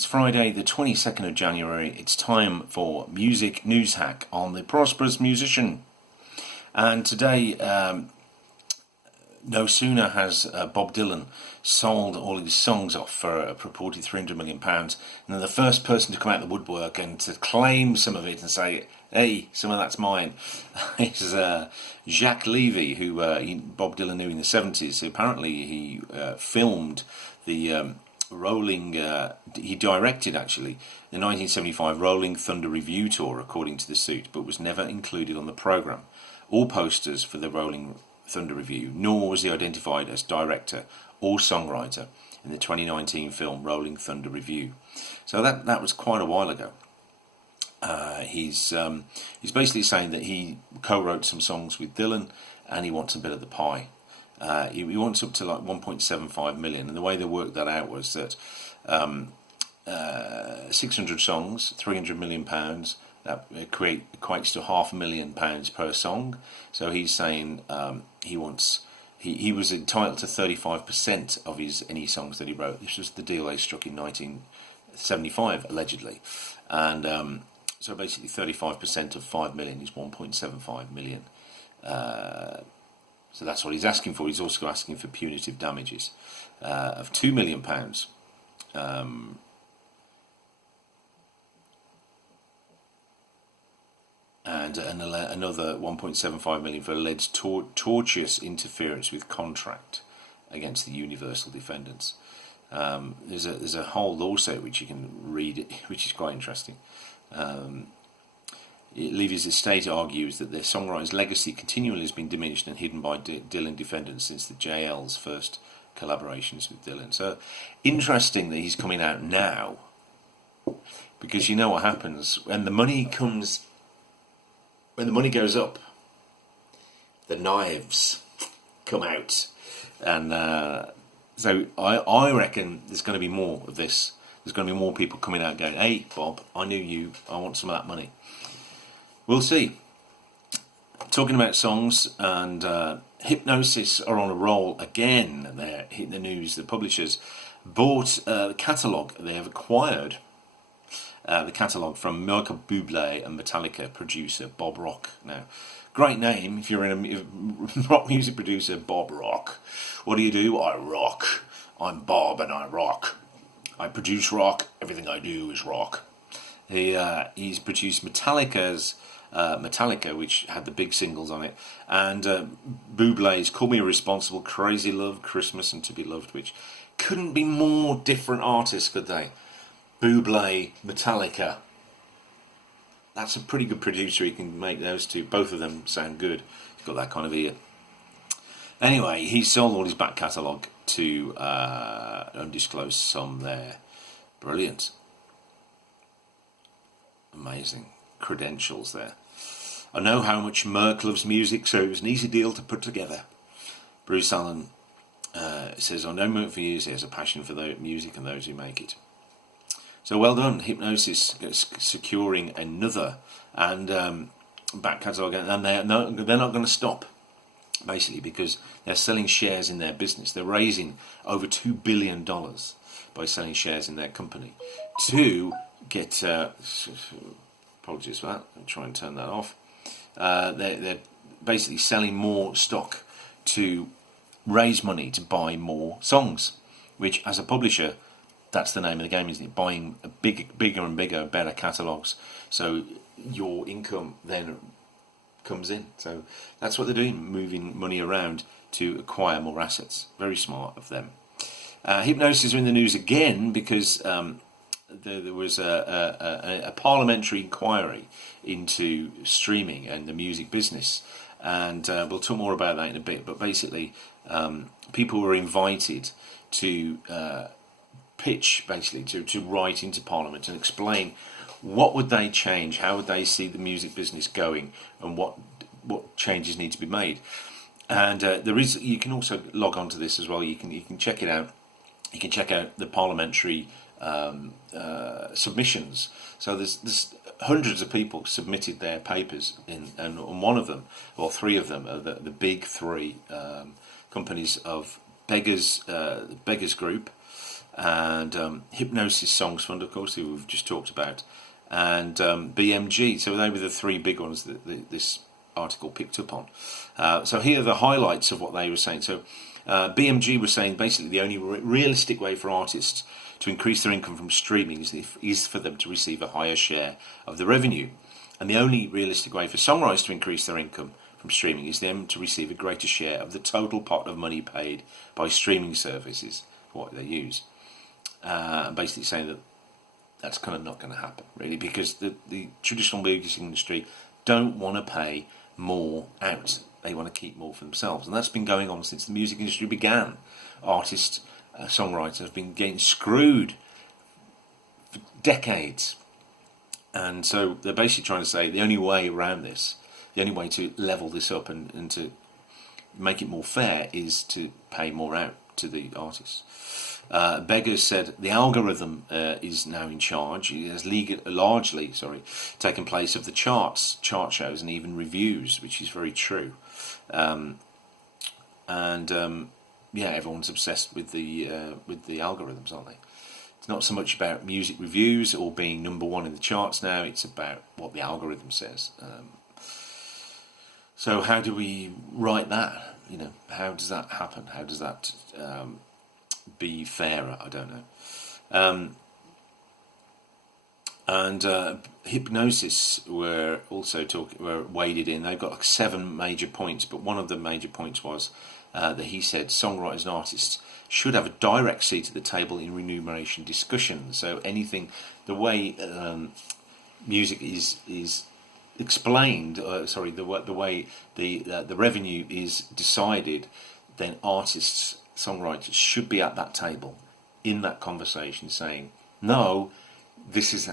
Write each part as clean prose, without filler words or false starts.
It's Friday, the 22nd of January. It's time for Music News Hack on the Prosperous Musician. And today, no sooner has Bob Dylan sold all his songs off for a purported £300 million, and then the first person to come out of the woodwork and to claim some of it and say, hey, some of that's mine, is Jacques Levy, who Bob Dylan knew in the 70s. Apparently he filmed the he directed actually the 1975 Rolling Thunder Review Tour, according to the suit, but was never included on the programme or posters for the Rolling Thunder Review, nor was he identified as director or songwriter in the 2019 film Rolling Thunder Review. So that was quite a while ago. He's basically saying that he co-wrote some songs with Dylan and he wants a bit of the pie. He wants up to like 1.75 million, and the way they worked that out was that 600 songs, £300 million, that equates to £500,000 per song. So he's saying he was entitled to 35% of any songs that he wrote. This was the deal they struck in 1975, allegedly, and so basically 35% of 5 million is 1.75 million. So that's what he's asking for. He's also asking for punitive damages of £2 million. And another 1.75 million for alleged tortious interference with contract against the Universal defendants. There's a whole lawsuit which you can read, which is quite interesting. Levy's estate argues that their songwriter's legacy continually has been diminished and hidden by Dylan defendants since the JL's first collaborations with Dylan. So interesting that he's coming out now, because you know what happens when the money comes. When the money goes up, the knives come out, and so I reckon there's going to be more of this. There's going to be more people coming out going, "Hey, Bob, I knew you. I want some of that money." We'll see. Talking about songs, and Hypnosis are on a roll again. They're hitting the news. The publishers bought the catalogue. They have acquired the catalogue from Michael Bublé and Metallica producer Bob Rock. Now, great name if you're a rock music producer, Bob Rock. What do? I rock. I'm Bob and I rock. I produce rock. Everything I do is rock. He's produced Metallica, which had the big singles on it, and Bublé's Call Me Irresponsible, Crazy Love, Christmas, and To Be Loved, which couldn't be more different artists, could they? Bublé, Metallica. That's a pretty good producer. He can make those two, both of them, sound good. He's got that kind of ear. Anyway, he sold all his back catalogue to undisclosed sum there. Brilliant. Amazing credentials there. I know how much Merck loves music, so it was an easy deal to put together. Bruce Allen says, I know Merck for years. He has a passion for the music and those who make it. So well done, Hypnosis securing another and back catalogue, and they're not going to stop, basically, because they're selling shares in their business. They're raising over $2 billion by selling shares in their company to get. Apologies for that. I'll try and turn that off. They're basically selling more stock to raise money to buy more songs, which, as a publisher, that's the name of the game, isn't it? Buying bigger and bigger, better catalogues, so your income then comes in. So that's what they're doing, moving money around to acquire more assets. Very smart of them. Hypnosis are in the news again because there was a parliamentary inquiry into streaming and the music business, and we'll talk more about that in a bit. But basically, people were invited to pitch, basically, to write into Parliament and explain what would they change, how would they see the music business going, and what changes need to be made. And you can also log on to this as well. You can check it out. You can check out the parliamentary submissions. So there's hundreds of people submitted their papers and one of them, or three of them, are the big three companies of Beggars Group, and Hypnosis Songs Fund, of course, who we've just talked about, and BMG. So they were the three big ones that this article picked up on. So here are the highlights of what they were saying. So BMG was saying basically the only realistic way for artists to increase their income from streaming is for them to receive a higher share of the revenue. And the only realistic way for songwriters to increase their income from streaming is them to receive a greater share of the total pot of money paid by streaming services, what they use. Basically saying that that's kind of not going to happen, really, because the traditional music industry don't want to pay more out. They want to keep more for themselves. And that's been going on since the music industry began. Artists, songwriters have been getting screwed for decades. And so they're basically trying to say the only way around this, the only way to level this up and to make it more fair is to pay more out to the artists. Beggars said the algorithm is now in charge. It has largely taken place of the chart shows, and even reviews, which is very true. Everyone's obsessed with the algorithms, aren't they? It's not so much about music reviews or being number one in the charts now. It's about what the algorithm says. So how do we write that? How does that happen? How does that be fairer? I don't know. Hypnosis were also waded in. They've got like 7 major points, but one of the major points was that he said songwriters and artists should have a direct seat at the table in remuneration discussions. So the way music is explained, the way the revenue is decided, then artists, songwriters should be at that table in that conversation saying, no, this is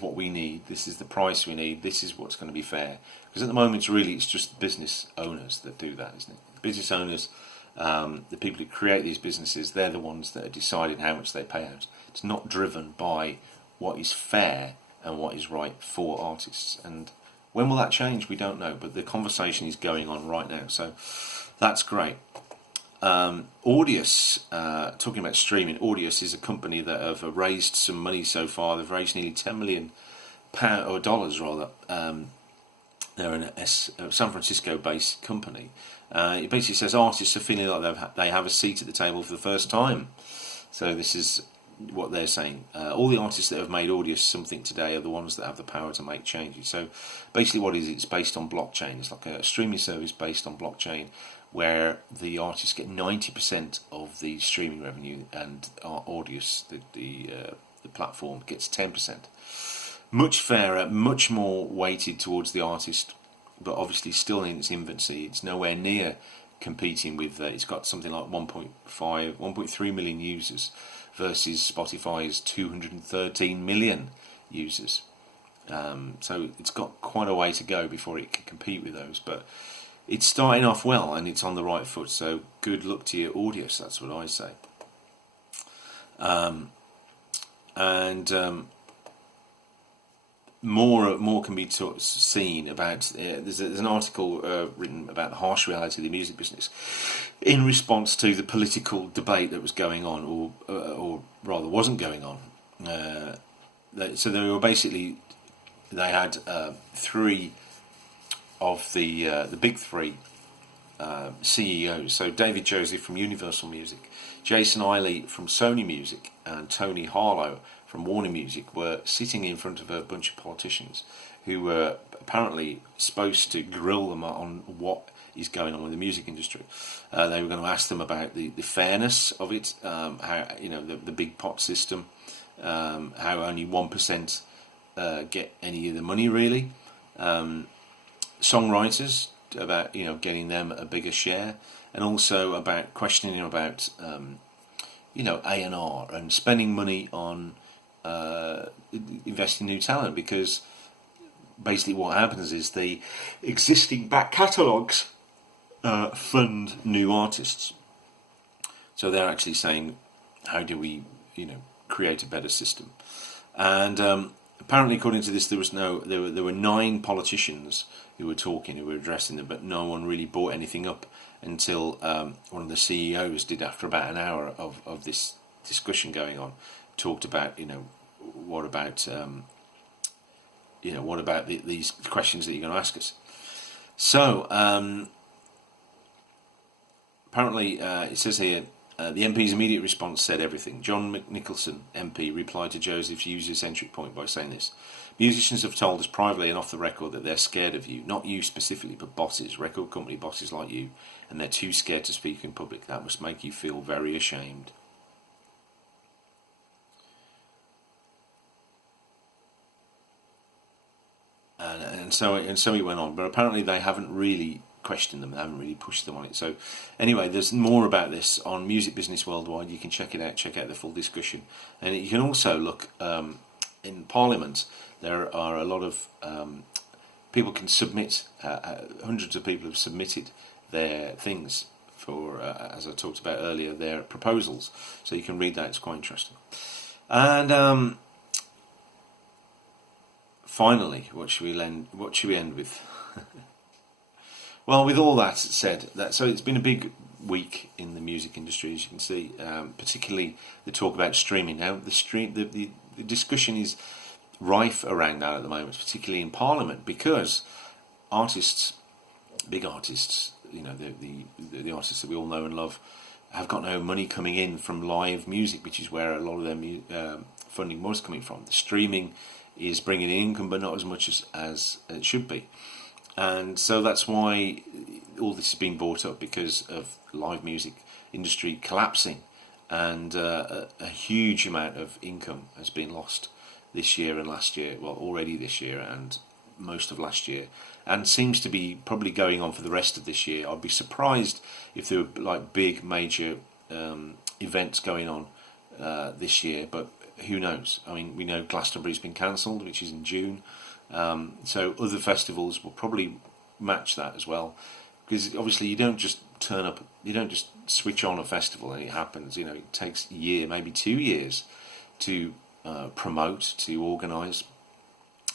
what we need, this is the price we need, this is what's going to be fair. Because at the moment it's just business owners that do that, isn't it? The business owners, the people who create these businesses, they're the ones that are deciding how much they pay out. It's not driven by what is fair and what is right for artists. And when will that change? We don't know, but the conversation is going on right now, so that's great. Audius, talking about streaming, Audius is a company that have raised some money so far. They've raised nearly $10 million dollars rather. They're a San Francisco-based company. It basically says artists are feeling like they have a seat at the table for the first time. So this is what they're saying. All the artists that have made Audius something today are the ones that have the power to make changes. So basically what it is, it's based on blockchain. It's like a streaming service based on blockchain, where the artists get 90% of the streaming revenue, and Audius, the platform, gets 10%. Much fairer, much more weighted towards the artist, but obviously still in its infancy. It's nowhere near competing with. It's got something like 1.3 million users versus Spotify's 213 million users. So it's got quite a way to go before it can compete with those, but it's starting off well and it's on the right foot, so good luck to your Audius, that's what I say. More can be seen about. There's an article written about the harsh reality of the music business in response to the political debate that was going on, or rather wasn't going on. So they were basically, they had 3 of the big 3 CEOs. So David Joseph from Universal Music, Jason Eiley from Sony Music, and Tony Harlow from Warner Music were sitting in front of a bunch of politicians who were apparently supposed to grill them on what is going on with the music industry. They were going to ask them about the fairness of it, how the big pot system, how only 1% get any of the money really. Songwriters, about getting them a bigger share, and also about questioning about A&R and spending money on investing in new talent, because basically what happens is the existing back catalogues fund new artists. So they're actually saying, how do we create a better system? And apparently, according to this, there were 9 politicians who were talking, who were addressing them, but no one really brought anything up until one of the CEOs did, after about an hour of this discussion going on, talked about, what about these questions that you're going to ask us. So apparently, it says here, the MP's immediate response said everything. John Nicholson, MP, replied to Joseph's user-centric point by saying this: musicians have told us privately and off the record that they're scared of you. Not you specifically, but bosses, record company bosses like you, and they're too scared to speak in public. That must make you feel very ashamed. And so it went on. But apparently they haven't really questioned them. They haven't really pushed them on it. So anyway, there's more about this on Music Business Worldwide. You can check it out. Check out the full discussion. And you can also look in Parliament. There are a lot of people can submit. Hundreds of people have submitted their things for, as I talked about earlier, their proposals. So you can read that. It's quite interesting. And finally, what should we end with? Well, with all that said, so it's been a big week in the music industry, as you can see. Particularly the talk about streaming. Now, the discussion is rife around that at the moment, particularly in Parliament, because artists, big artists, the artists that we all know and love, have got no money coming in from live music, which is where a lot of their funding was coming from. The streaming is bringing in income, but not as much as it should be. And so that's why all this has been brought up, because of live music industry collapsing, and a huge amount of income has been lost this year and last year. Well, already this year and most of last year, and seems to be probably going on for the rest of this year. I'd be surprised if there were like big major events going on this year, but who knows? I mean, we know Glastonbury's been cancelled, which is in June. So other festivals will probably match that as well, because obviously you don't just turn up, you don't just switch on a festival and it happens. It takes a year, maybe 2 years to promote, to organise.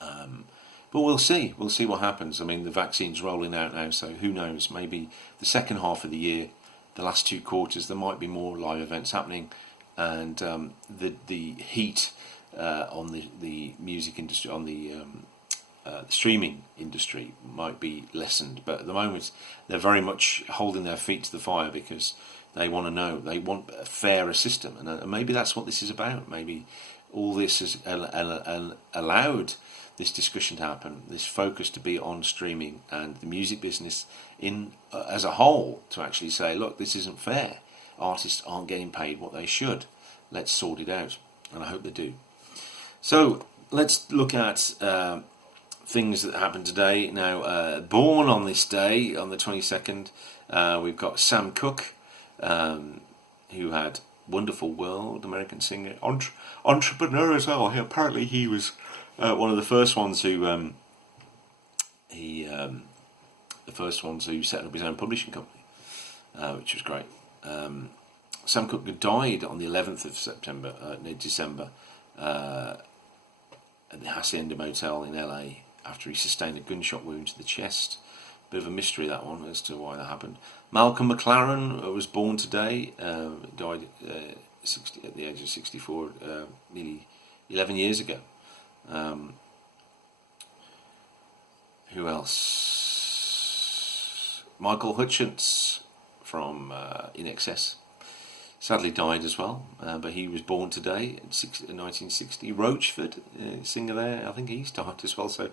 But we'll see what happens. I mean, the vaccine's rolling out now, so who knows? Maybe the second half of the year, the last 2 quarters, there might be more live events happening, and the heat on the music industry, on the streaming industry, might be lessened. But at the moment, they're very much holding their feet to the fire, because they want to know, they want a fairer system, and maybe that's what this is about. Maybe all this has allowed this discussion to happen, this focus to be on streaming and the music business as a whole, to actually say, look, this isn't fair. Artists aren't getting paid what they should. Let's sort it out, and I hope they do. So let's look at things that happened today. Now, born on this day, on the 22nd, we've got Sam Cooke, who had Wonderful World, American singer, entrepreneur as well. Apparently he was one of the first ones who set up his own publishing company, which was great. Sam Cooke died on the 11th of December, at the Hacienda Motel in LA, after he sustained a gunshot wound to the chest. Bit of a mystery, that one, as to why that happened. Malcolm McLaren was born today, died at the age of 64, nearly 11 years ago. Who else? Michael Hutchence from In Excess sadly died as well, but he was born today in 1960. Roachford, singer there, I think he's died as well. So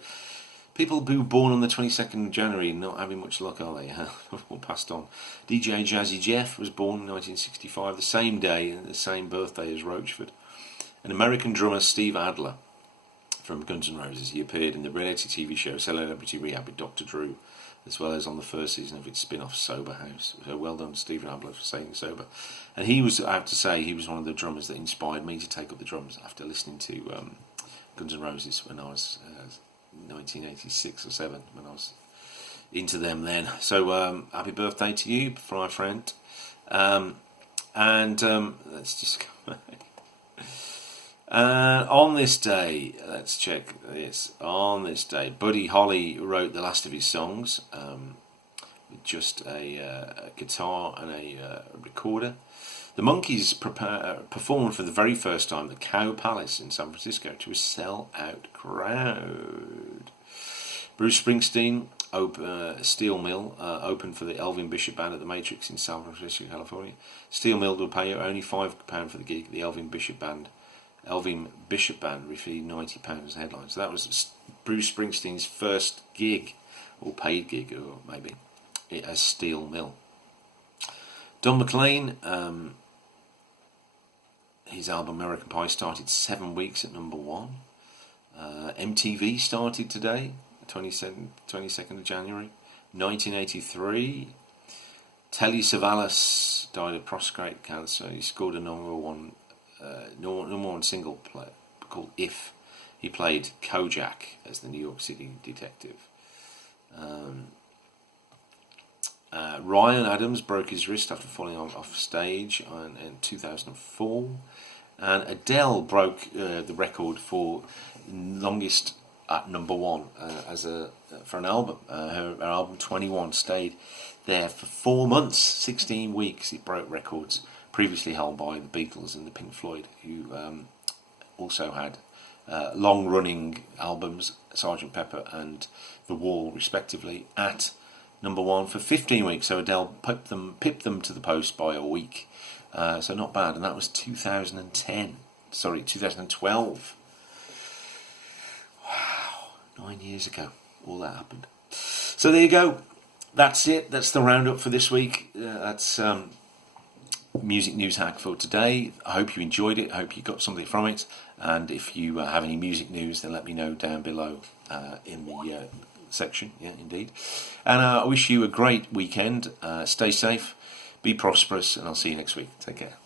people who were born on the 22nd of January not having much luck, are they? All passed on. DJ Jazzy Jeff was born in 1965, the same day and the same birthday as Roachford. An American drummer, Steve Adler, from Guns N' Roses. He appeared in the reality TV show Celebrity Rehab with Dr. Drew, as well as on the first season of its spin-off Sober House. So well done, Stephen Adler, for saying sober. And he was, I have to say, he was one of the drummers that inspired me to take up the drums after listening to Guns N' Roses when I was 1986 or 7, when I was into them then. So happy birthday to you, my friend. Let's just go back. On this day, let's check this. On this day, Buddy Holly wrote the last of his songs with just a guitar and a recorder. The Monkees performed for the very first time at the Cow Palace in San Francisco to a sell-out crowd. Bruce Springsteen, Steel Mill, opened for the Elvin Bishop Band at the Matrix in San Francisco, California. Steel Mill will pay only £5 for the gig. The Elvin Bishop Band received £90 as headline. So that was Bruce Springsteen's first gig, or paid gig, or maybe, as Steel Mill. Don McLean, his album American Pie started 7 weeks at number 1. MTV started today, 22nd of January, 1983. Telly Savalas died of prostate cancer. He scored a number one single called If. He played Kojak as the New York City detective. Ryan Adams broke his wrist after falling off stage in 2004. And Adele broke the record for longest at number 1 for an album. Her album 21 stayed there for 4 months, 16 weeks. It broke records previously held by the Beatles and the Pink Floyd, who also had long-running albums, Sgt. Pepper and The Wall, respectively, at number 1 for 15 weeks. So Adele pipped them to the post by a week. So not bad, and that was 2012. Wow, 9 years ago, all that happened. So there you go. That's it. That's the roundup for this week. That's Music News Hack for today. I hope you enjoyed it. I hope you got something from it. And if you have any music news, then let me know down below in the section. Yeah, indeed. And I wish you a great weekend. Stay safe, be prosperous, and I'll see you next week. Take care.